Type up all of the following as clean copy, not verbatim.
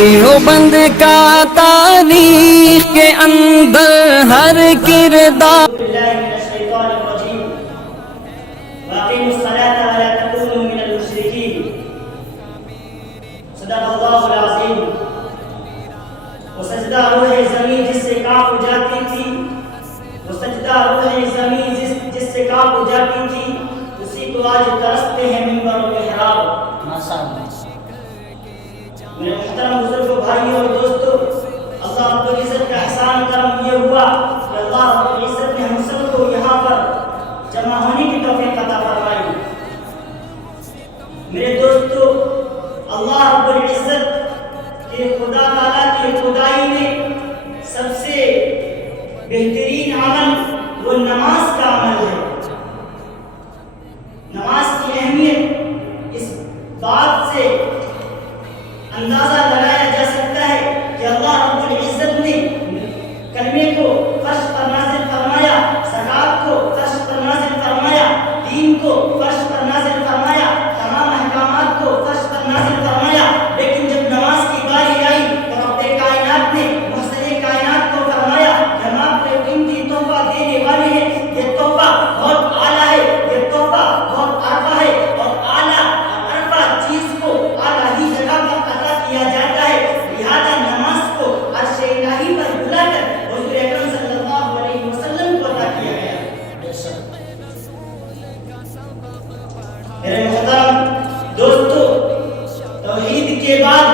دیوبند کا تاریخ کے اندر ہر کردار بالله من الشيطان الرجيم واقيموا الصلاة ولا تكونوا من المشركين صدق اللہ العظیم. وہ سجدہ روح زمین جس سے کانپ اجاتی تھی، وہ سجدہ روح زمین جس سے کانپ اجاتی تھی، اسی کو آج ترستے ہیں منبر و محراب. میرے محترم بزرگوں، بھائیوں اور دوستوں، اللہ رب العزت کا احسان کرم یہ ہوا کہ اللہ رب العزت نے ہم سب کو یہاں پر جمع ہونے کی توفیق عطا فرمائی. میرے دوستو، اللہ رب العزت کے خدا تعالیٰ کی خدائی میں سب سے بہترین عمل وہ نماز کا عمل ہے. نماز کی اہمیت اس بات سے اندازہ لگایا جا سکتا ہے کہ اللہ رب العزت نے کلمے کو فرش پر نازل فرمایا، زکات کو فرش پر نازل فرمایا، دین کو فرش پر نازل فرمایا، تمام احکامات کو فرش پر نازل فرمایا. لیکن جب نماز کی باری آئی تو رب کائنات نے محسن کائنات کو فرمایا کہ ہم آپ کو ایک قیمتی تحفہ دینے والے ہیں. یہ تحفہ بہت اعلیٰ ہے، یہ تحفہ بہت عرفہ ہے، اور اعلیٰ عرفہ چیز کو اعلیٰ ہی جگہ پر عطا کیا جاتا ہے. لہذا نماز کو عرش الہی پر بلا کر حضور اکرم صلی اللہ علیہ وسلم کو عطا کیا گیا. میرے محترم دوستو، توحید کے بعد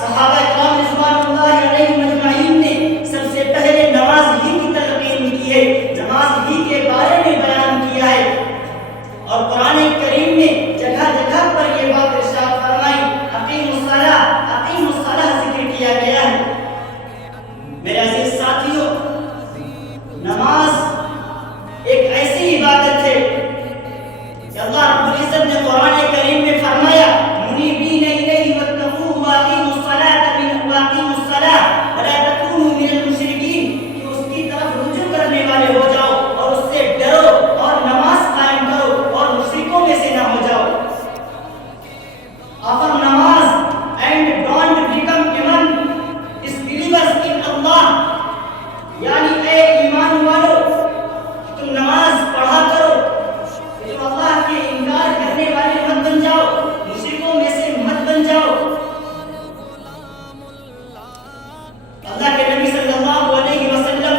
صحابہ کرام رضوان اللہ علیہم اجمعین نے سب سے پہلے نماز ہی کی تلقین کی ہے، نماز ہی کے بارے میں بیان کیا ہے. اور قرآن کریم نے جگہ جگہ پر یہ بات ارشاد فرمائی، اقیموا الصلاۃ ذکر کیا گیا ہے. میرے عزیز ساتھیوں، نماز ایک ایسی عبادت ہے کہ اللہ رب العزت نے قرآن کریم میں فرمایا منیبین الیہ واتقوہ واقیموا الصلاۃ ولا تکونوا من المشرکین، کہ اس کی طرف رجوع کرنے والے ہو جاؤ اور اس سے ڈرو اور نماز قائم کرو اور مشرکوں میں سے نہ ہو جاؤ. Offer namaz and don't become among disbelievers in Allah. یعنی اے ایمان والو، تم نماز پڑھا کرو، تم اللہ کے انکار کرنے والے مت بن جاؤ، مشرکوں میں سے مت بن جاؤ. اللہ کے نبی صلی اللہ علیہ وسلم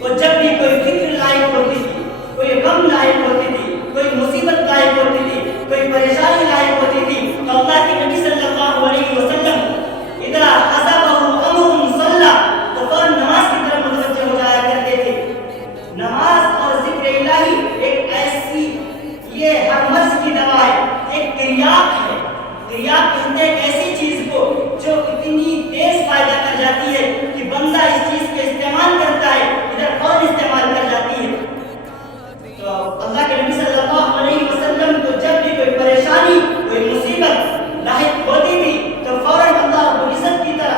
کو جب بھی کوئی فکر لاحق ہوتی تھی، کوئی غم لاحق ہوتی تھی، کوئی مصیبت لاحق ہوتی تھی، کوئی پریشانی لاحق ہوتی تھی، تو اللہ کے نبی صلی اللہ علیہ وسلم اذا حسبه امر صلى تو فوراً نماز کی طرف متوجہ ہو جایا کرتے تھے. نماز اور ذکر الہی ایک ایسی، یہ ہر مرض کی دوا ہے، ایک تریاق ہے. تریاق کہتے ہیں ایسی چیز کو جو اتنی تیز فائدہ کر جاتی ہے کہ بندہ اس چیز کے استعمال کرتا ہے ادھر فوراً استعمال کر جاتی ہے. تو اللہ کے نبی صلی اللہ علیہ وسلم کو جب بھی کوئی پریشانی، کوئی مصیبت لاحق ہوتی تھی تو فوراً اللہ رب العزت کی طرف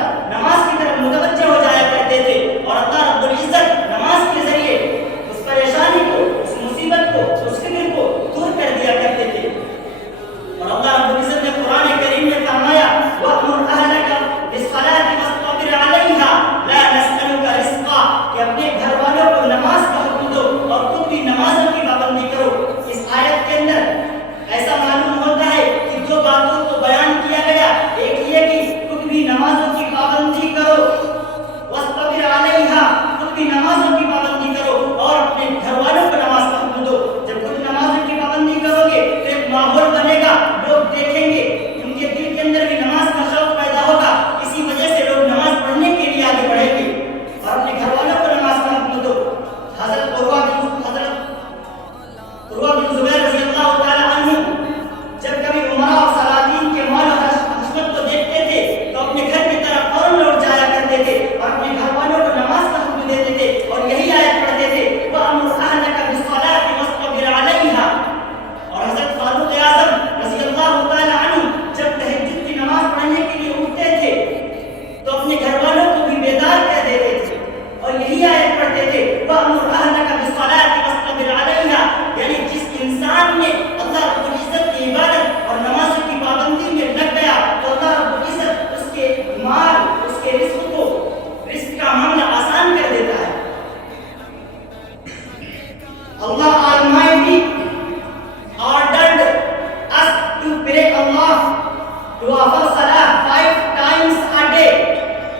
توافل صلاح 5 times a day.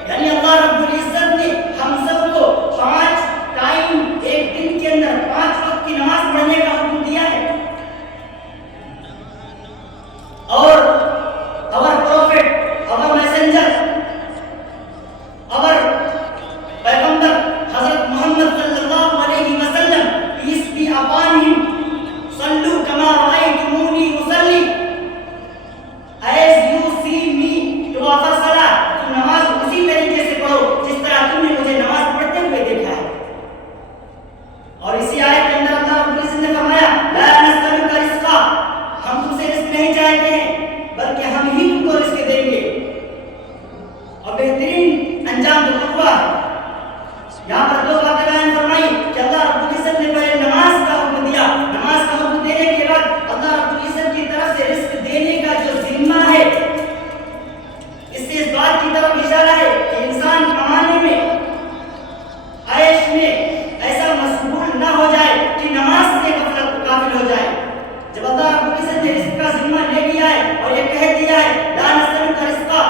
یعنی اللہ رب العزت نے ہم سب کو 5 ٹائم ایک دن کے اندر 5 وقت کی نماز پڑھنے کا حکم دیا ہے. اور our prophet, our messenger, our پیغمبر حضرت محمد صلی اللہ علیہ وسلم peace be upon him, صلو کما رأیتمونی اصلی, as you see me توافل صلاح, تم نماز اسی طریقے سے پڑھو جس طرح تم نے مجھے نماز پڑھتے ہوئے دیکھا ہے. اور اسی آیت کے اندر اللہ رب العزت نے فرمایا لا نسألک رزقا, ہم تم سے رزق نہیں چاہتے ہیں بلکہ ہم ہی تم کو رزق دیں گے. اور بہترین انجام تو تقویٰ ہے. یہاں پر دو باتیں بیان فرمائی کہ اللہ رب العزت نے پہلے نماز کا حکم دیا, نماز کا حکم دینے کے بعد اللہ رب العزت کی طرف سے رزق دینے کا جو ذمہ ہے, اس سے اس بات کی طرف اشارہ ہے کہ انسان کمانے میں, عیش میں ایسا مشغول نہ ہو جائے کہ نماز سے غافل ہو جائے. جب اللہ رب العزت نے رزق کا ذمہ لے لیا ہے اور یہ کہہ دیا ہے لا نسألک رزقا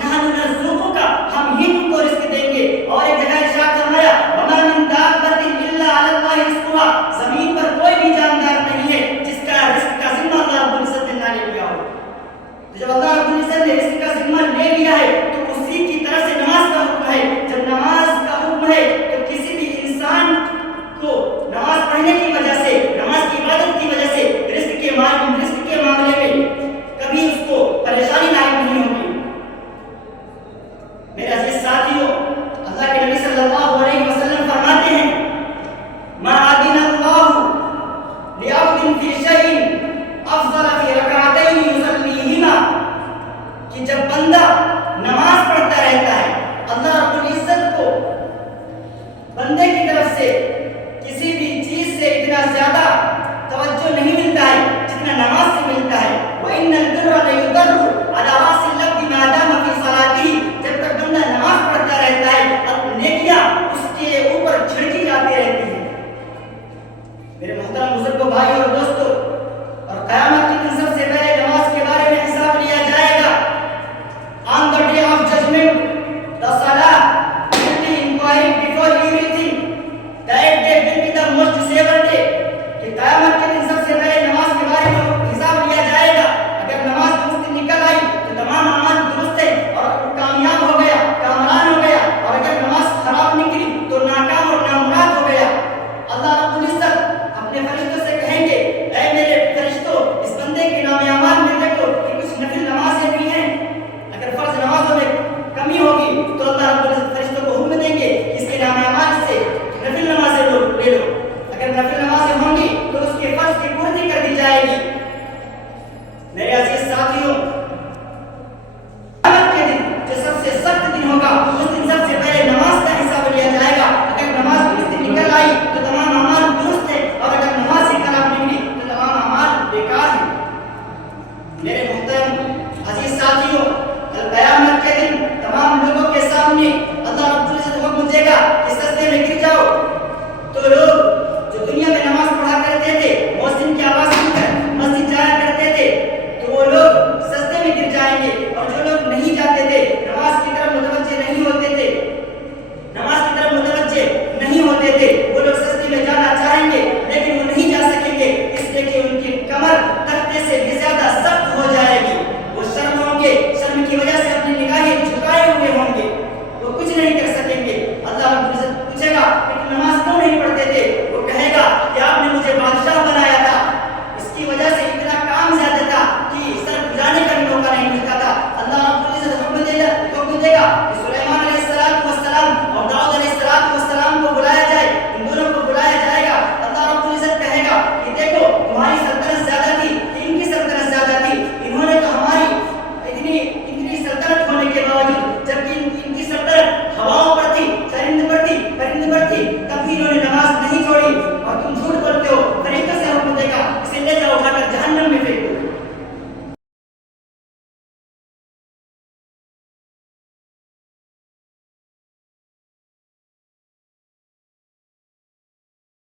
نحن نرزقک, ہم ہی تم کو رزق دیں گے. اور ایک جگہ ارشاد فرمایا وما من دابۃ الا علی اللہ رزقها, زمین پر کوئی بھی جاندار نہیں ہے جس کا رزق کا ذمہ اللہ رب العزت نے نہ لے لیا ہو. تو جب اللہ رب العزت نے رزق کا ذمہ لے لیا ہے تو اسی کی طرف سے نماز کا حکم ہے. جب نماز کا حکم ہے تو کسی بھی انسان کو نماز پڑھنے کی وجہ سے, نماز کی عبادت کی وجہ سے رزق کے معاملے میں کبھی اس کو پریشانی لاحق نہیں ہوگی. میرے عزیز ساتھیوں, اللہ کے نبی صلی اللہ علیہ وسلم فرماتے ہیں ما أذن الله لعبد في شيء أفضل في ركعتين يصليهما, کہ جب بندہ نماز پڑھتا رہتا ہے اللہ رب العزت کو بندے کی طرف سے کسی بھی چیز سے اتنا زیادہ توجہ نہیں ملتا ہے جتنا نماز سے ملتا ہے. وَإِنَّ الْبِرَّ لَيُضَرُّ عَلَى رَأْسِ الْعَبْدِ مَا دَامَ فِي صَلَاتِهِ, جب تک بندہ نماز پڑھتا رہتا ہے اب نیکیاں اس کے اوپر چھڑکی جاتی رہتی ہیں. میرے محترم بزرگوں, بھائیوں اور دوستوں, اور قیامت کے دن سب سے پہلے نماز کے بارے میں حساب لیا جائے گا. On the day of judgment, the salah will be inquired before everything. That day will be the most savour day. کہ قیامت کے دن سب سے پہلے نماز کے بارے میں حساب لیا جائے گا. اگر نماز درست نکل آئی تو تمام اعمال درست ہے اور کامیاب ہو گیا, کامران ہو گیا. اور اگر نماز خراب نکلی تو ناکام اور نامراد ہو گیا. اللہ رب العزت اپنے فرشتوں سے کہیں گے اے میرے فرشتوں, اس بندے کے نام اعمال میں دیکھو کہ کچھ نفل نمازیں بھی ہیں. اگر فرض نمازوں میں کمی ہوگی تو اللہ رب العزت فرشتوں کو حکم دیں گے اس کے نام اعمال سے نفل نمازیں لے لو. اگر نفل نمازیں ہوں گی تو اس کے فرض کی پورتی کر دی جائے گی. میرے عزیز ساتھیوں, قیامت کے دن جو سب سے سخت دن ہوگا اس دن سب سے پہلے نماز کا حساب لیا جائے گا. اگر نماز درست نکل آئی تو تمام اعمال درست ہے, اور اگر نماز سے خراب نکلی تو تمام اعمال بیکار ہیں. میرے محترم عزیز ساتھیوں, قیامت کے دن تمام لوگوں کے سامنے اللہ رب العزت حکم دے گا کہ سجدے میں گر جاؤ. تو لوگ جو دنیا میں نماز پڑھا کرتے تھے, مؤذن کی آواز سن کر مسجد جایا کرتے تھے, تو وہ لوگ سجدے میں گر جائیں گے. اور جو لوگ نہیں جاتے تھے, نماز کی طرف متوجہ نہیں ہوتے تھے, وہ لوگ سجدے میں جانا چاہیں گے لیکن وہ نہیں جا سکیں گے, اس لیے کہ ان کی کمر تختے سے بھی زیادہ سخت ہو جائے گی. وہ شرم ہوں گے, شرم کی وجہ سے اپنی نگاہیں جھکائے ہوئے ہوں گے, وہ کچھ نہیں کر سکیں